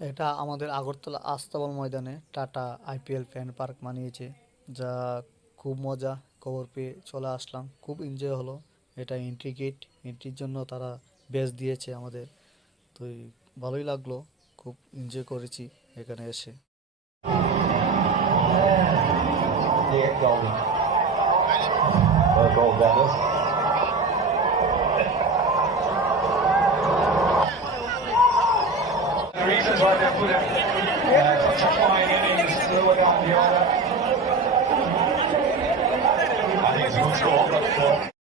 এটা আমাদের আগরতলা আস্তাবল ময়দানে টাটা আইপিএল ফ্যান পার্ক বানিয়েছে, যা খুব মজা। খবর পেয়ে চলে আসলাম, খুব এনজয় হলো। এটা এন্ট্রি গেট, এন্ট্রির জন্য তারা বেচ দিয়েছে আমাদের। তো ভালোই লাগলো, খুব এনজয় করেছি এখানে এসে। Yeah, golden. Gold medalist. The reasons why they put such a fine innings early on the order. I think it's a good score, but